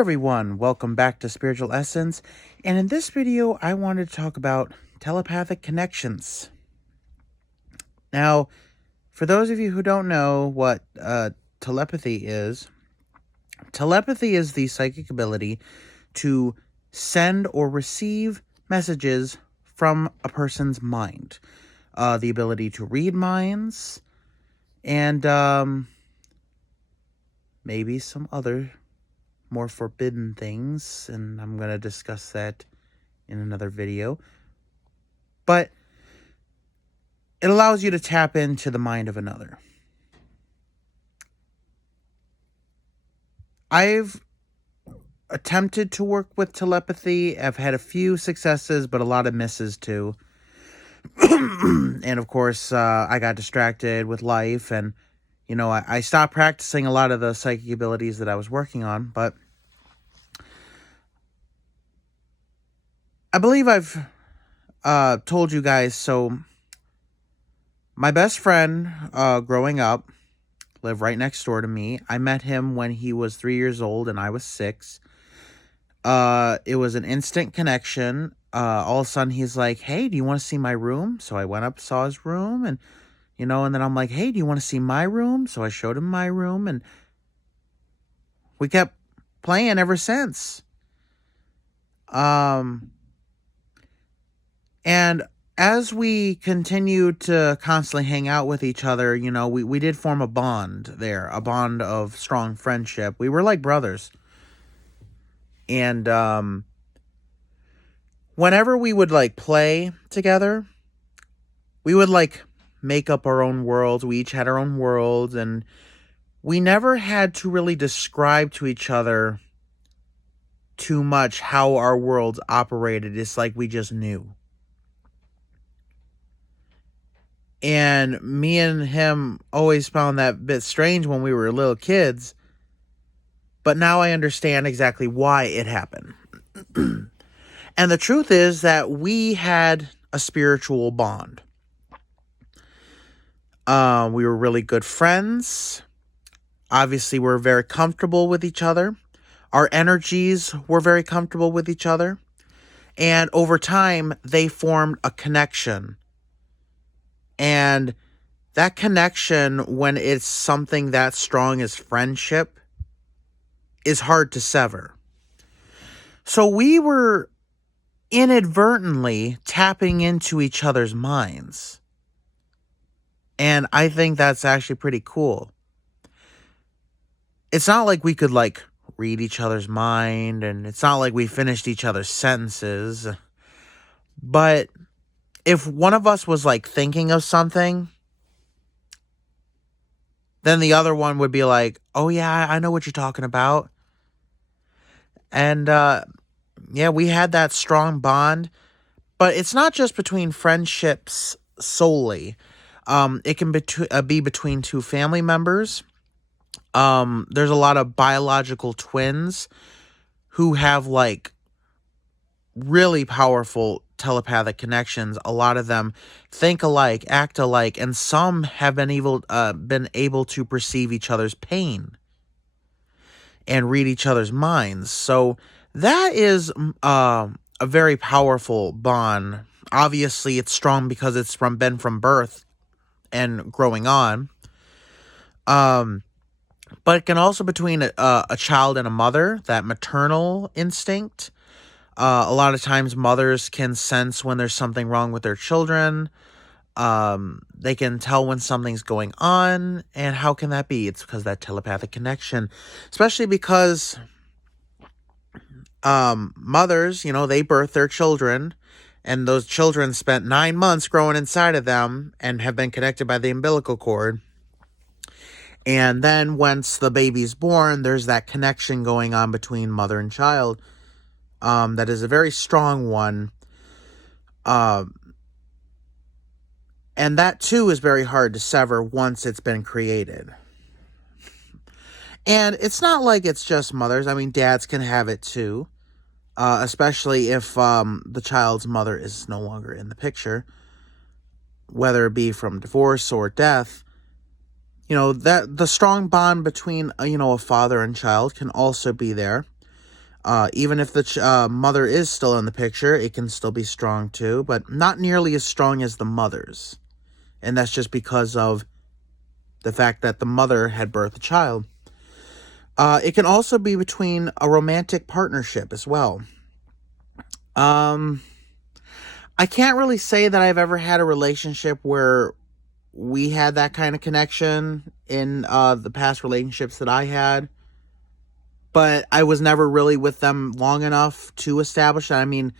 everyone, welcome back to Spiritual Essence, and in this video I wanted to talk about telepathic connections. Now, for those of you who don't know what telepathy is the psychic ability to send or receive messages from a person's mind. The ability to read minds, and maybe some other more forbidden things, and I'm going to discuss that in another video. But it allows you to tap into the mind of another. I've attempted to work with telepathy. I've had a few successes, but a lot of misses too. And of course, I got distracted with life, and I stopped practicing a lot of the psychic abilities that I was working on, but I believe I've told you guys. So my best friend growing up lived right next door to me. I met him when he was 3 years old and I was 6. It was an instant connection. All of a sudden he's like, "Hey, do you want to see my room?" So I went up, saw his room, and and then I'm like, "Hey, do you want to see my room?" So I showed him my room, and we kept playing ever since. And as we continued to constantly hang out with each other, we did form a bond there, a bond of strong friendship. We were like brothers. And whenever we would play together, we would make up our own worlds. We each had our own worlds, and we never had to really describe to each other too much how our worlds operated. It's like we just knew. And me and him always found that bit strange when we were little kids, but now I understand exactly why it happened. And the truth is that we had a spiritual bond. We were really good friends. Obviously, we're very comfortable with each other. Our energies were very comfortable with each other. And over time, they formed a connection. And that connection, when it's something that strong as friendship, is hard to sever. So we were inadvertently tapping into each other's minds. And I think that's actually pretty cool. It's not like we could read each other's mind, and it's not like we finished each other's sentences. But if one of us was thinking of something, then the other one would be like, "Oh yeah, I know what you're talking about." And yeah, we had that strong bond. But it's not just between friendships solely. It can be between two family members. There's a lot of biological twins who have really powerful telepathic connections. A lot of them think alike, act alike, and some have been able to perceive each other's pain and read each other's minds. So that is a very powerful bond. Obviously, it's strong because it's been from birth and growing on. But it can also between a child and a mother, that maternal instinct. A lot of times mothers can sense when there's something wrong with their children. They can tell when something's going on. And how can that be? It's because that telepathic connection. Especially because mothers, they birth their children. And those children spent 9 months growing inside of them and have been connected by the umbilical cord. And then once the baby's born, there's that connection going on between mother and child. That is a very strong one. And that too is very hard to sever once it's been created. And it's not like it's just mothers. I mean, dads can have it too. Especially if the child's mother is no longer in the picture. Whether it be from divorce or death. That the strong bond between, a father and child can also be there. Even if the mother is still in the picture, it can still be strong too, but not nearly as strong as the mother's. And that's just because of the fact that the mother had birthed a child. It can also be between a romantic partnership as well. I can't really say that I've ever had a relationship where we had that kind of connection in the past relationships that I had. But I was never really with them long enough to establish that. I mean,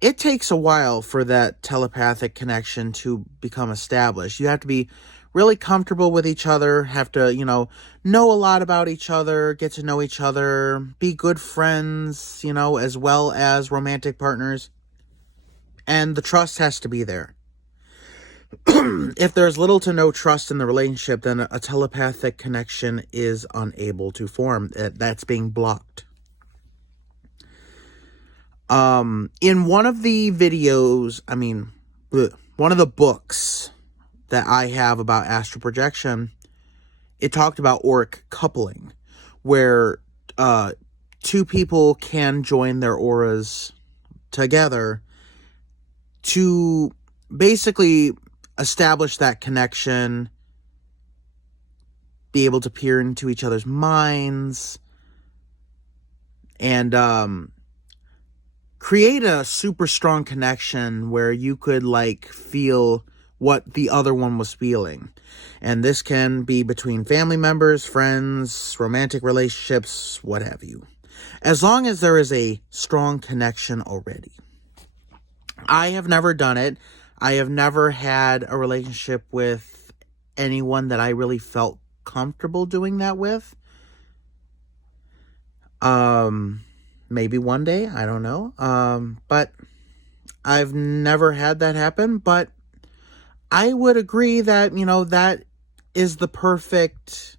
it takes a while for that telepathic connection to become established. You have to be really comfortable with each other, have to, know a lot about each other, get to know each other, be good friends, as well as romantic partners. And the trust has to be there. If there's little to no trust in the relationship, then a telepathic connection is unable to form. That's being blocked. In one of the videos, one of the books that I have about astral projection, it talked about auric coupling, where two people can join their auras together to basically establish that connection, be able to peer into each other's minds, and create a super strong connection where you could feel what the other one was feeling. And this can be between family members, friends, romantic relationships, what have you. As long as there is a strong connection already. I have never done it. I have never had a relationship with anyone that I really felt comfortable doing that with. Maybe one day, I don't know. But I've never had that happen. But I would agree that, that is the perfect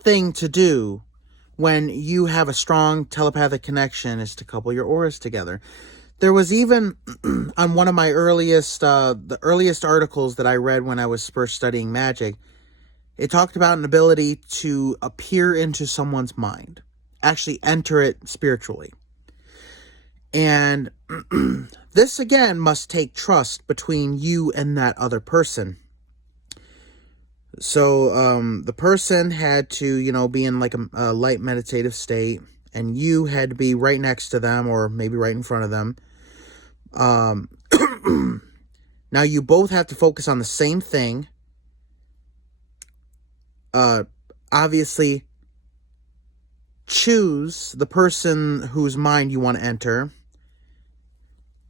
thing to do when you have a strong telepathic connection, is to couple your auras together. There was even on one of my the earliest articles that I read when I was first studying magic, it talked about an ability to appear into someone's mind, actually enter it spiritually. And this again must take trust between you and that other person. So the person had to, be in a light meditative state, and you had to be right next to them or maybe right in front of them. Now you both have to focus on the same thing. Obviously choose the person whose mind you want to enter.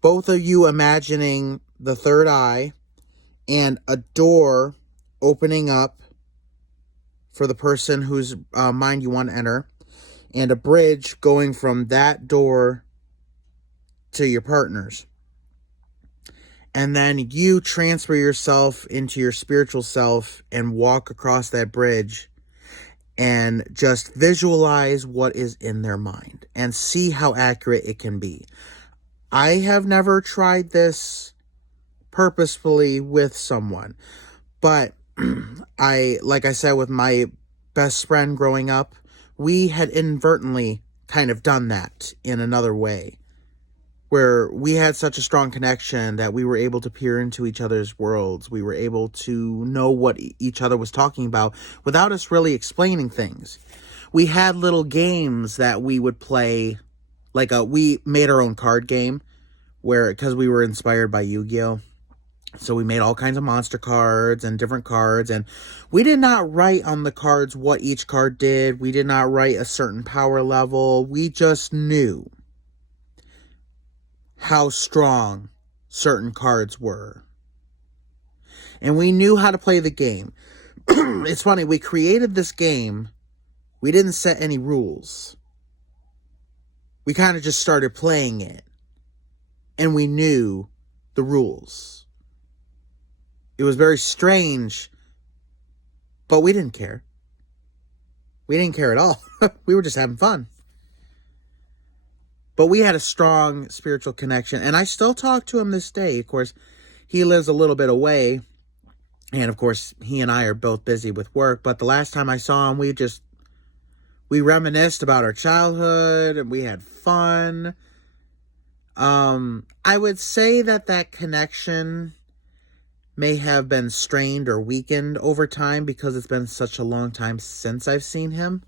Both of you imagining the third eye and a door opening up for the person whose mind you want to enter, and a bridge going from that door to your partner's. And then you transfer yourself into your spiritual self and walk across that bridge and just visualize what is in their mind and see how accurate it can be. I have never tried this purposefully with someone, but like I said, with my best friend growing up, we had inadvertently kind of done that in another way, where we had such a strong connection that we were able to peer into each other's worlds. We were able to know what each other was talking about without us really explaining things. We had little games that we would play, we made our own card game, because we were inspired by Yu-Gi-Oh! So we made all kinds of monster cards and different cards, and we did not write on the cards what each card did. We did not write a certain power level. We just knew how strong certain cards were. And we knew how to play the game. It's funny, we created this game. We didn't set any rules. We kind of just started playing it. And we knew the rules. It was very strange, but we didn't care. We didn't care at all. We were just having fun. But we had a strong spiritual connection, and I still talk to him this day. Of course, he lives a little bit away, and of course, he and I are both busy with work, but the last time I saw him, we just We reminisced about our childhood and we had fun. I would say that connection may have been strained or weakened over time because it's been such a long time since I've seen him.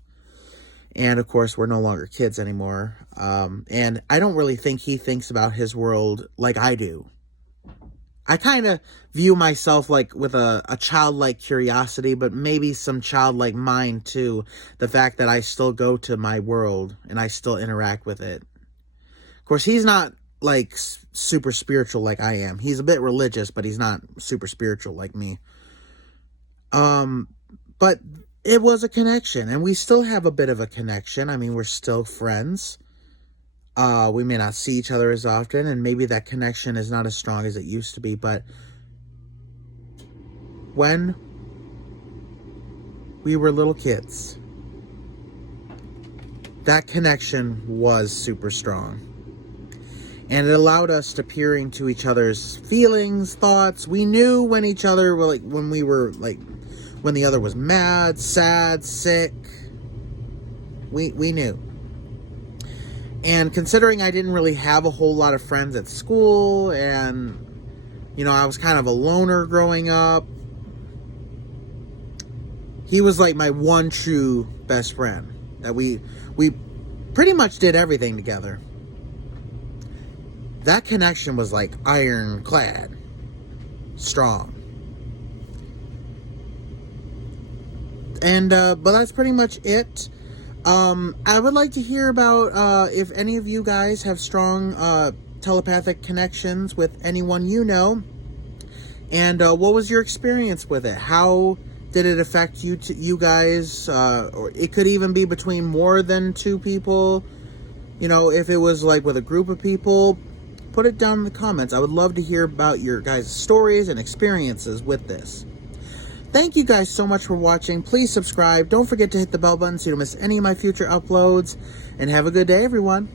And of course, we're no longer kids anymore. And I don't really think he thinks about his world like I do. I kind of view myself like with a childlike curiosity, but maybe some childlike mind too. The fact that I still go to my world and I still interact with it. Of course, he's not like super spiritual like I am. He's a bit religious, but he's not super spiritual like me. But it was a connection, and we still have a bit of a connection. I mean, we're still friends. We may not see each other as often, and maybe that connection is not as strong as it used to be, but when we were little kids, that connection was super strong. And it allowed us to peer into each other's feelings, thoughts. We knew when each other were when the other was mad, sad, sick. We knew. And considering I didn't really have a whole lot of friends at school, and, I was kind of a loner growing up, he was like my one true best friend. That we pretty much did everything together. That connection was like ironclad, strong. And, but that's pretty much it. I would like to hear about if any of you guys have strong telepathic connections with anyone you know, and what was your experience with it? How did it affect you guys? Or it could even be between more than two people. If it was like with a group of people, put it down in the comments. I would love to hear about your guys' stories and experiences with this. Thank you guys so much for watching. Please subscribe. Don't forget to hit the bell button so you don't miss any of my future uploads. And have a good day, everyone.